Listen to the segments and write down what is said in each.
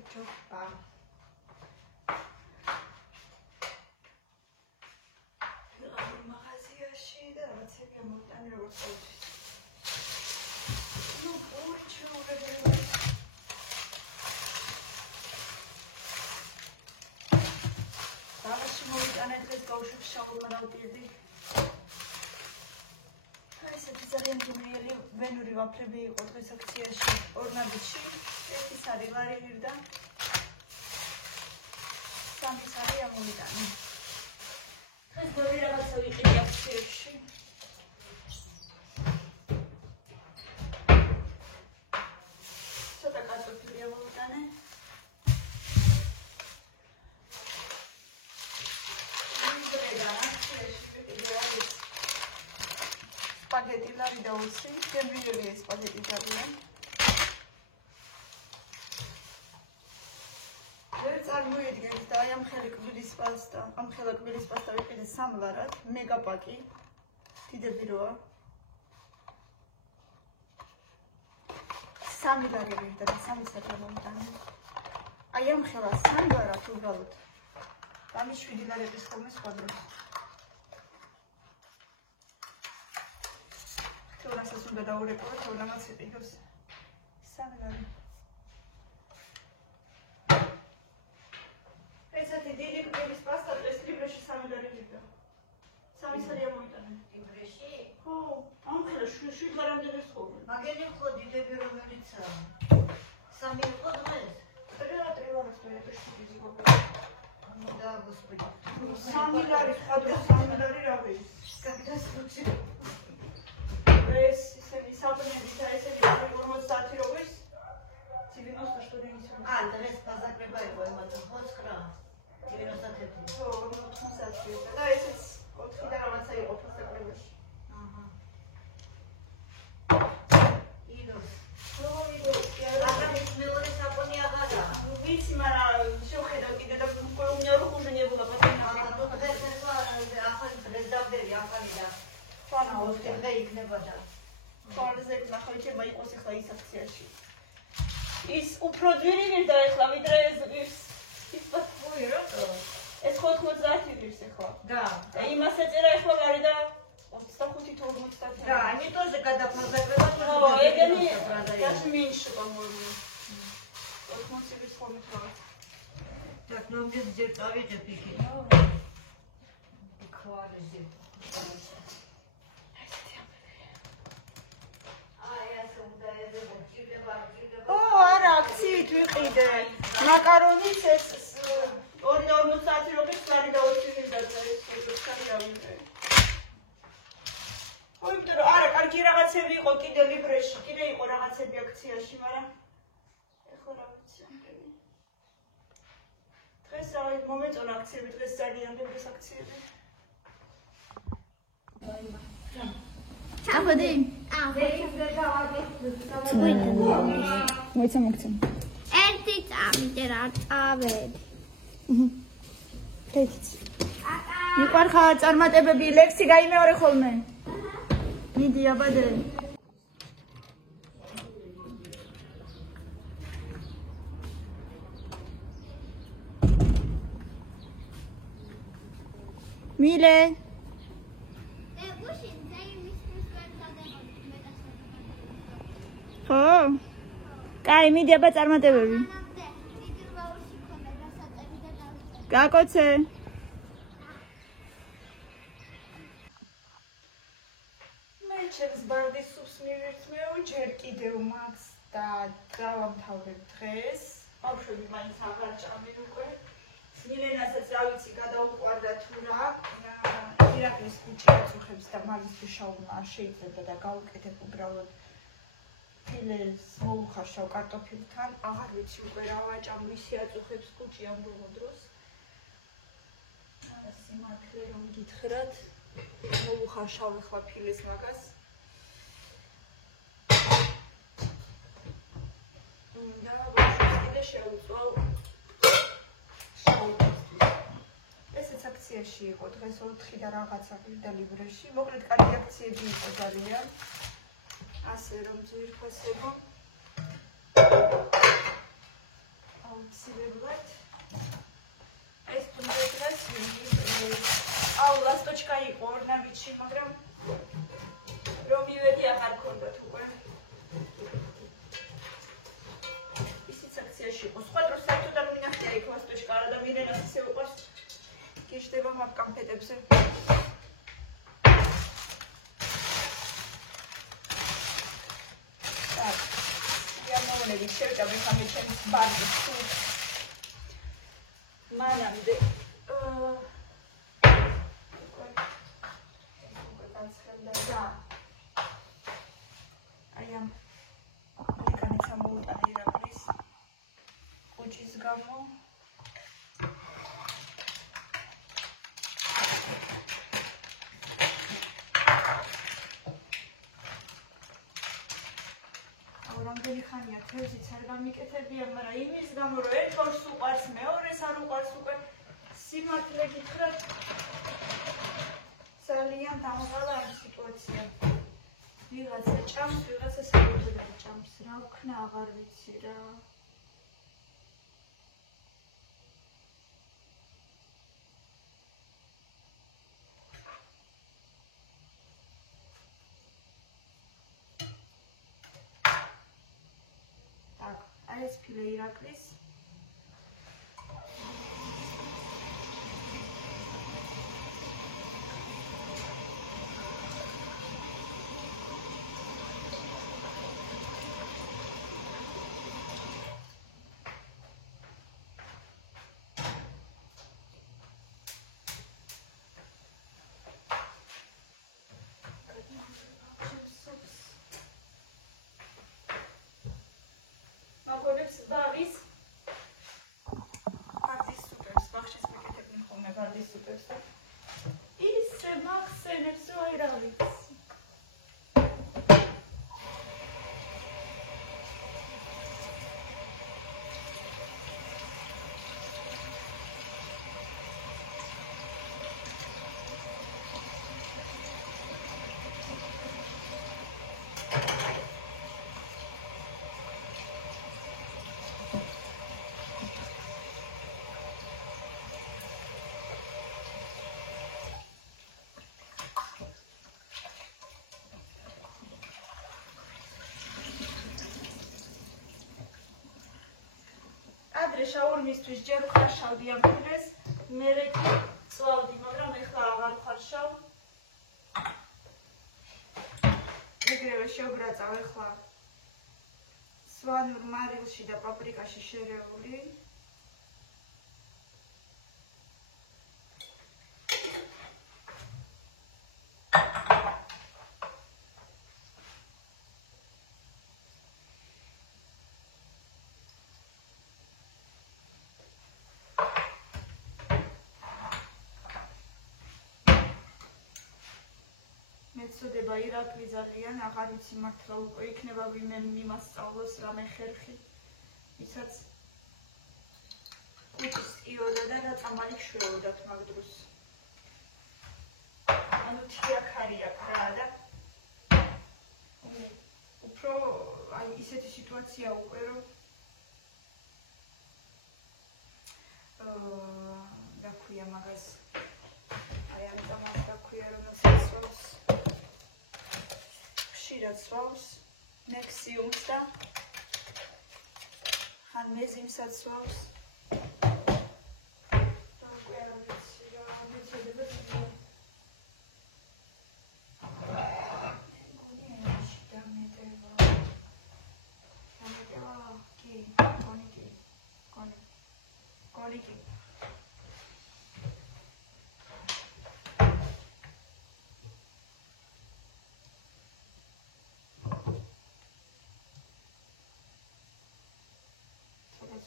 გამარჯობა. ვიყავი მაღაზიაში და რაღაცები ამოვიტანე როგორც ყოველთვის. ნუ ორი ჩვეულებრივი. რაღაცი მოვიტანე დღეს ბავშვებს შაურმა დავტირდი. ესეთი ძალიან ძლიერი ვენური ვაფლები იყო დღეს აქციაში ორნაბიტში. ერთი სარი ლარი მივდა. სამი სარი ამოვიტანე. დღეს ბევრი რაღაცა ვიყიდი აქციაში. ცოტა კარტოფილი ამოვიტანე. Spaghetti lari da ussi, gembilele spaghetti dabien. Let's armoedigეთ და აი ამ ხელი კბილის პასტა, ამ ხელა კბილის პასტა ვიყიდე 3 ლარად, მეგა პაკი. დიდები როა. 3 ლარი ვიყიდა და 3 საათი მომიტანე. აი ამ ხელა 3 ლარად უბრალოდ. ამის 7 ლარების ხოლმე სხვა დროს. თორასას უნდა დაურეკო, თორამაც იყიდოს 3 ლარი. ესეთი დიდი კბილის პასტა დღეს ლიბრეში 3 ლარი ვიყიდა. 3 სარი ამოვიტანე. ლიბრეში? ხო, ამ ხელა 7 ლარამდე ეს ხოლმე. მაგენი ხო დიდები რომელიცაა? 3 იყო დღეს? რა ტრევარს ვერაფერს ვიზიგო. და გოსპედი. 3 ლარი ხადრო 3 ლარი რა ვეის? კაპიტას ლუქსი. ეს ისეთი საპნები და ესეთი 50 რუბლის 90 სტუდენტის. დღეს ბაზაკრება იყო ემატო 9 91. ხო, 90 და ესეც 4 და რაღაცა იყო ბაზაკრებაში. აჰა. იდოს. ხო, იდოს. აგრამის მეორე საპონი აღარა. ვიცი, მაგრამ შევხედავ კიდე და меня руку уже не было постоянно. ახალი დღეს დავდები ახალი და ფანა ოთხე იქნებოდა. ფარზე ნახავიჩება იყოს ახლა ის აქციაში. ის უფრო ძვირი ვირდა ახლა ვიდრე ეს ой, რატო? ეს 90 ვირს ახლა. და იმას ეწერა ახლა ლარი და 25 თუ 50. და ამიტომზე გადაფაზაგრება ხო, ეგენი დაში მინში გამოდი. 80 ვირს ხოლმე თქვა. так, ну мне где тавить пики. Буквально. ო, არა, აქციით ვიყიდე. მაკარონის ეს 2.50 რუბლის ლარი და 20 ვირდა ეს ხუთი რა ვიყიდე. ой, არა, კარგი რაღაცები იყო კიდე ლიბრეში, კიდე იყო რაღაცები აქციაში, მაგრამ ეხლა რა ვიცი ამბები. დღეს რა მომეწონა აქციები, დღეს ძალიან ბევრი აქციები. ჩახვედი? მოიცა მოგცემ. ერთი წამიდე რა წავედ. ფეთიც. მიყვარხარ წარმატებები, ლექსი გაიმეორე ხოლმე. მიდი აბადე. მილე ხო? კაი, მიდი აბა წარმატებები. გაკოცე. მე ჩემს ბარდის სუპს მივირთმევ, ჯერ კიდევ მაგს და დავამთავრებ დღეს. ბავშვები მაინც აღარ ჭამენ უკვე. მილენასაც რა ვიცი, გადაუყვარდა თუ რა. ირაკლის კუჭი აწუხებს და მაგისთვის შაურმა არ შეიძლება და გავუკეთებ უბრალოდ ფილეს მოუხარშავ კარტოფილთან, აღარ ვიცი უკვე რა ვაჭამ, ვისი აწუხებს კუჭი ამ ბოლო დროს. სიმართლე რომ გითხრათ, მოუხარშავ ახლა ფილეს მაგას. და ბავშვებს კიდე შევუწვავ შაურმისთვის. ესეც აქციაში იყო დღეს 4 და რაღაცა ვირდა ლიბრეში. მოკლედ კარგი აქციები იყო ძალიან. ასე რომ ძვირფასებო. აუზში, მაგრამ რომ მივედი აღარ გქონდათ უკვე. ისიც აქციაში იყო. სხვა დროს საერთოდ არ მინახია იქ ვასტოჩკა და მილენას ისე უყვარს. გიждდება მაგ კამფეტებზე. так, я მოვიდე შევჭამე ხამე ჩემს ბარდის სულს. მანამდე აი ამ იქანიც ამოუტანე ირაკლის კუჭის გამო. რამდენი ხანია თევზიც არ გამიკეთებია, მაგრამ იმის გამო რომ ერთ ორს უყვარს, მეორეს არ უყვარს უკვე სიმართლე გითხრათ ძალიან დამღალა ამ სიტუაცია. ვიღაცა ჭამს, ვიღაცა საერთოდ ჭამს. რა ვქნა აღარ ვიცი რა. ეს ფილე ირაკლის ბაღის ბაღის სუპერს ბაღშიც მეკეთებდნენ ხოლმე ბაღის სუპერს და ისე მახსენებს რომ აი რა ვიცი. შაურმისთვის ჯერ ხარშავდი ამ ფილეს, მერე კი წვავდი, მაგრამ ეხლა აღარ ხარშავ. ეგრევე შევბრაწავ ეხლა სვანურ მარილში და პაპრიკაში შერეული. მეცოდება ირაკლი ძალიან, აღარ ვიცი მართლა უკვე იქნება ვინმე მიმასწავლოს რამე ხერხი, ვისაც კუჭის ყიოდა და რა წამალი შვეოდათ მაგ დროს. ანუ თიაქარია რა და უფრო აი ისეთი სიტუაცია უკვე რომ რა ქვია მაგას აი ამ წამალს რა ქვია რომელსაც სვავს ხშირად სვავს ნექსიუმს და ხან მეზიმსაც სვავს.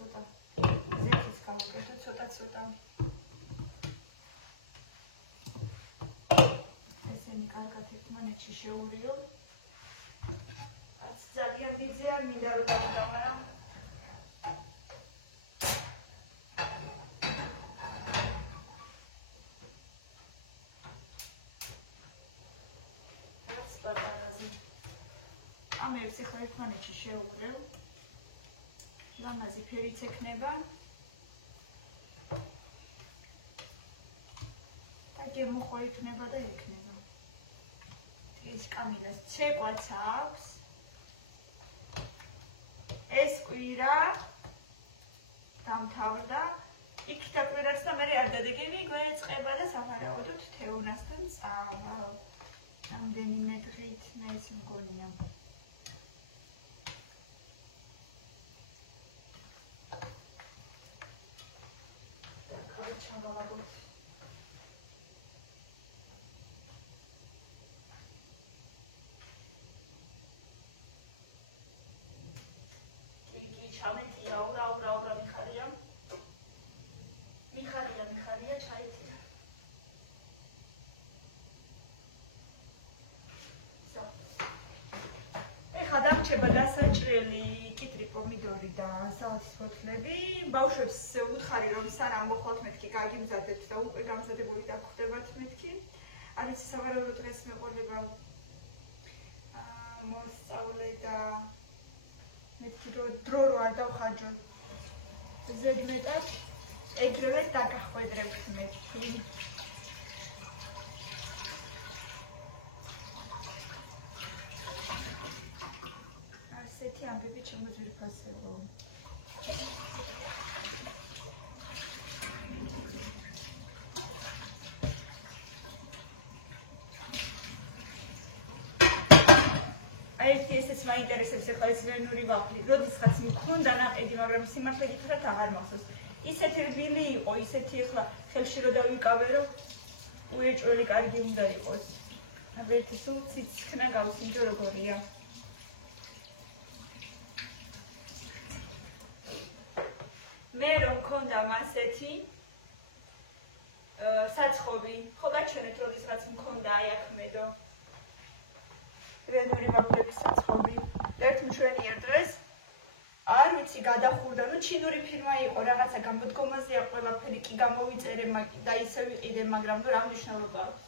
ცოტა ზეთის გამოგეთო ცოტა ესენი კარგად ერთმანეთში შეურიო. არც ძალიან დიდზე არ მინდა რომ დავდავარა. ამერს ახლა ერთმანეთში შეურევ. ლამაზი ფერიც ექნება და გემო ხო იქნება და ექნება. ეს კამილას ცეკვაც აქვს. ეს კვირა დამთავრდა. იქით კვირაც და მე არ დადეგენი გვეწყება და სავარაუდოდ თეუნასთან წავალ. რამდენიმე დღით მე ეს მგონია. ჩაგავაგოთ. ჩამეთია, ურა მიხარია ჩაითია. ეხლა დამრჩება დასაჭრელი კიტრი პომიდორი და სალათის ფოთლები. ბავშვებს უთხარი რომ სანამ მოხვალთ მეთქი გაგიმზადეთ და უკვე გამზადებული დაგხვდებათ მეთქი. არის სავარაუდოდ დღეს მეყოლება მოსწავლე და მეთქი დრო რო არ დავხარჯო. ზედმეტად ეგრევე დაგახვედრებთ მეთქი. ასეთი ამბები შემოძვირფასებო. ესეც მაინტერესებს ახლა ეს ვენური ვაფლი. როდესაც მქონდა ნაყიდი, მაგრამ სიმართლე გითხრათ აღარ მახსოვს. ისეთი რბილი იყო, ისეთი ახლა ხელში რო დავიკავე, რომ უეჭველი კარგი უნდა იყოს. აბერტი სულ ციცქნა გავსინჯო როგორია. მე რომ მქონდა მასეთი საცხობი, ხო გაჩვენეთ როდესაც მქონდა აი აქ მედო ვენური ვაფლების საცხობი. ერთ მშვენიერ დღეს არ ვიცი გადახურდა, ნუ ჩინური ფირმა იყო, რაღაცა გამოდგომაზეა ყველაფერი კი გამოვიწერე და ისე ვიყიდე, მაგრამ ნუ რა მნიშვნელობა აქვს.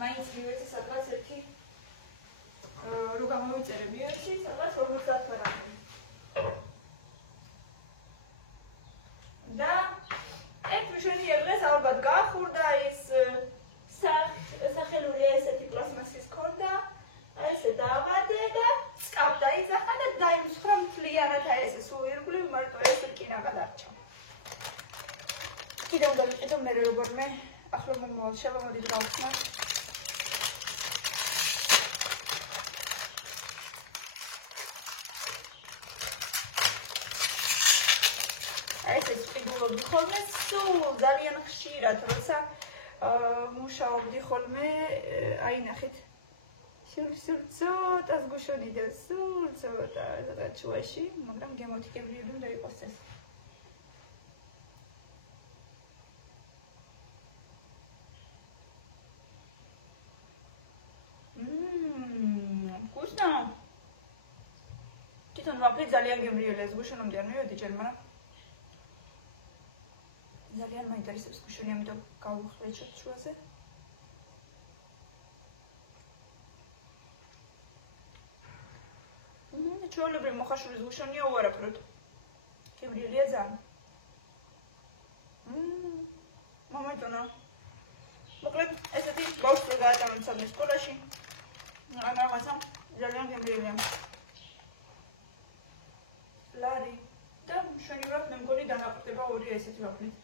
მაინც მივეცი სადღაც ერთი რო გამოვიწერე მივეცი სადღაც 50 ფარანი. და ერთ მშვენიერ დღეს ალბათ გახურდა ის სახელური ესეთი პლასმასის ქონდა, ესე დავადე და სკაფ დაიძახა და დაიმსხრა მთლიანად ესე სულ ირგვლივ მარტო ეს რკინა გადარჩა. კიდევ უნდა ვიყიდო მე როგორმე ახლა მომავალ შევამოდით გავხსნათ. ეს სპიგულობდი ხოლმე სულ ძალიან ხშირად, როცა მუშაობდი ხოლმე, აი ნახეთ. სულ ცოტას გუშონიდა, სულ ცოტა სადღაც შუაში, მაგრამ გემოთიკებრივი უნდა იყოს ეს. ვკუსნა. თვითონ ვაფლი ძალიან გემრიელია, ეს გუშონამდე არ მივედი ჯერ, მაგრამ ძალიან მაინტერესებს გუშონი, ამიტომ გავუხლეჭოთ შუაზე. ჩვეულებრივ მოხაშულის გუშონია უარაფროდ. გემრიელია ძალიან. მომენტონა. მოკლედ, ესეთი ბავშვი გაატარებთ სკოლაში. ან რაღაცა ძალიან გემრიელია. ლარი და მშვენივრად მე მგონი დანაყრდება ორი ესეთი ვაფლით.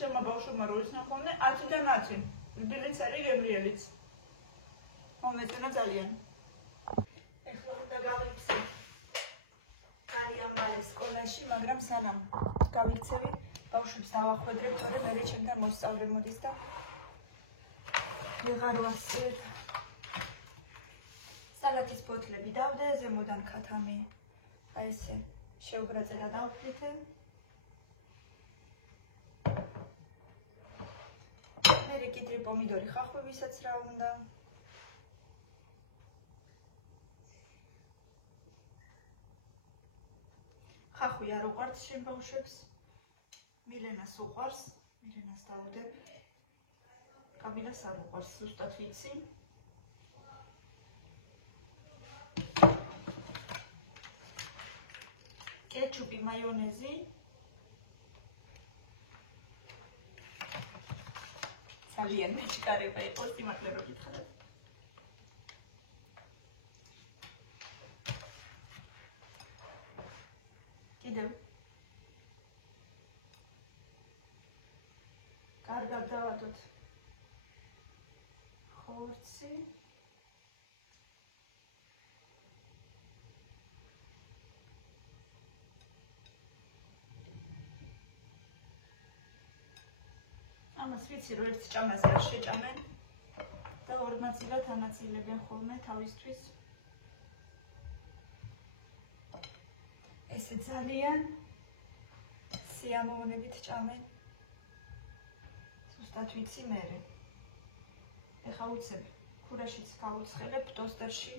ჩემმა ბავშვებმა რო იცნა ხოლმე 10-დან 10. რბილიც არის გემრიელიც. მომეწონა ძალიან. ეხლა უნდა გავიქცე. არიან მალე სკოლაში, მაგრამ სანამ გავიქცევი, ბავშვებს დავახვედრებ, თორემ მე ჩემთან მოსწავლე მოდის და ვეღარ ვასწრებ. სალათის ფოთლები დავდე, ზემოდან ქათამი. აი ესე შეუბრაწე და დავფრითე. მერე კიტრი პომიდორი ხახვებისაც რა უნდა. ხახვი არ უყვართ შენ ბავშვებს. მილენას უყვარს, მილენას დავუდებ. კამილას არ უყვარს, ზუსტად ვიცი. კეჩუპი, მაიონეზი ძალიან მეჩქარება იყო სიმართლე რომ გითხრათ. კიდევ კარგად დავადოთ ხორცი. ამას ვიცი რომ ერთ ჭამაზე არ შეჭამენ და ორ ნაწილად ანაწილებენ ხოლმე თავისთვის. ესე ძალიან სიამოვნებით ჭამენ. ზუსტად ვიცი მერე. ეხა უცებ ქურაშიც გავუცხელებ ტოსტერში.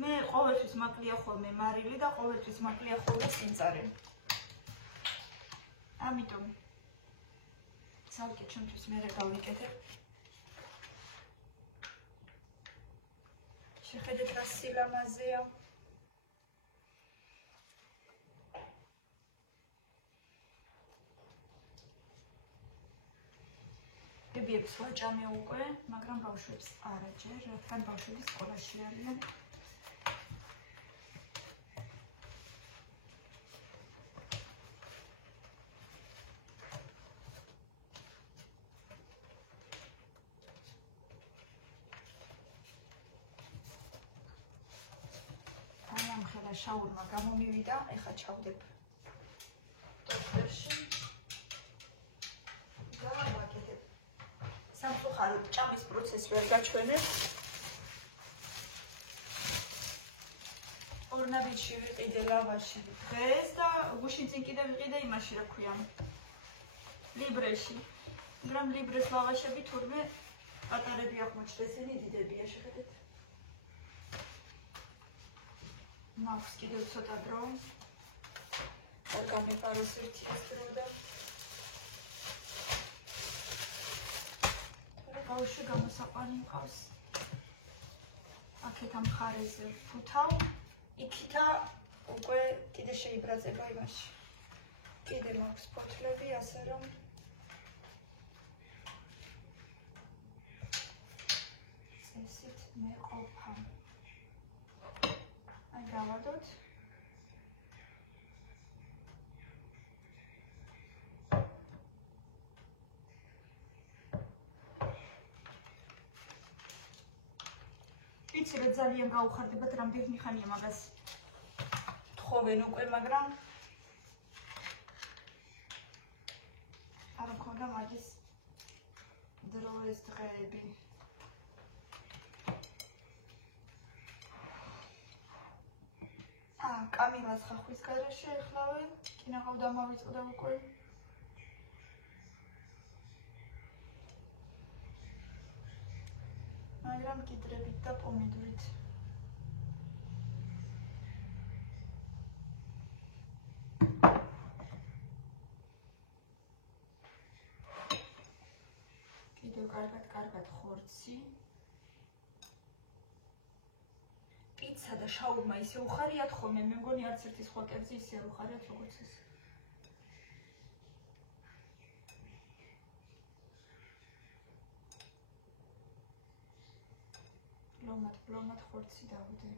მე ყოველთვის მაკლია ხოლმე მარილი და ყოველთვის მაკლია ხოლმე წინწარი. ამიტომ ცალკე ჩემთვის მერე გავიკეთებ. შეხედეთ რა სილამაზეა. ბებიებს ვაჭამე უკვე, მაგრამ ბავშვებს არაჯერ, რადგან ბავშვები სკოლაში არიან. შაურმა გამომივიდა, ეხა ჩავდებ ტოსტერში და ვაკეთებ. სამწუხაროდ ჭამის პროცესს ვერ გაჩვენებ. ორნაბიჯში ვიყიდე ლავაში დღეს და გუშინ წინ კიდე ვიყიდე იმაში, რა ქვია, ლიბრეში. მაგრამ ლიბრეს ლავაშები თურმე პატარები აღმოჩნდა, ესენი დიდებია, შეხედეთ. მაქვს კიდევ ცოტა დრო. არ გამეპაროს ერთი ეს დრო და თორე ბავშვი გამოსაყვანი მყავს. აქეთ ამ მხარეზე ვფუთავ, იქითა უკვე კიდე შეიბრაზება იმაში. კიდე მაქვს ფოთლები, ასე რომ წესით მეყოფა. დავადოთ. იცი რომ ძალიან გაუხარდებათ, რამდენი ხანია მაგას თხოვენ უკვე, მაგრამ არ მქონდა მაგის დრო ეს დღეები. კამილას ხახვის გარეშე ეხლავე, კინაღავ დამავიწყდა უკვე. მაგრამ კიდრებით და პომიდორით. კიდევ კარგად ხორცი. პიცა და შაურმა ისე უხარიათ ხოლმე, მე მგონი არც ერთი სხვა კერძი ისე არ უხარიათ როგორც ეს. ბლომად ხორცი დავდე.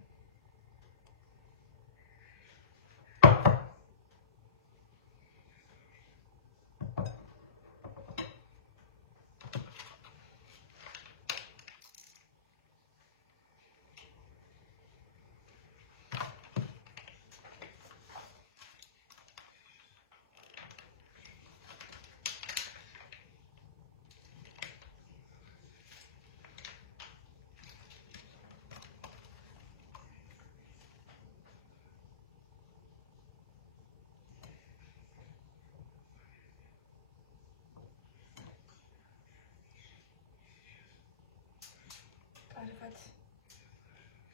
კარგად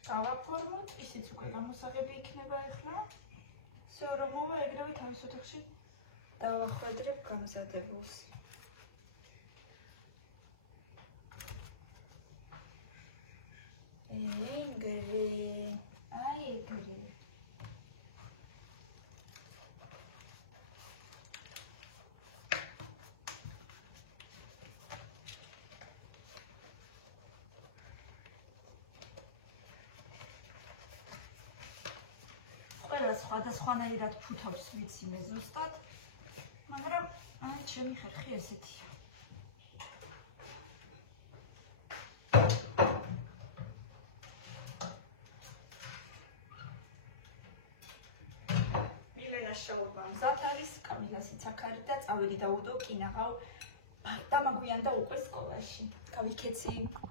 გავაფორმოთ, ისიც უკვე გამოსაღები იქნება ახლა. всё, რომ მოვა ეგრევე თავის ოთახში დავახვედრებ გამზადებულს. ეგრე. სხვადასხვანაირად ფუთავს ვიცი მე ზუსტად, მაგრამ აი ჩემი ხერხი ესეთია. შავობა მზად არის, კამილასიც აქ არის და წავედი დავუდო კინაღავ და მაგვიანდა უკვე სკოლაში. გავიქეცი.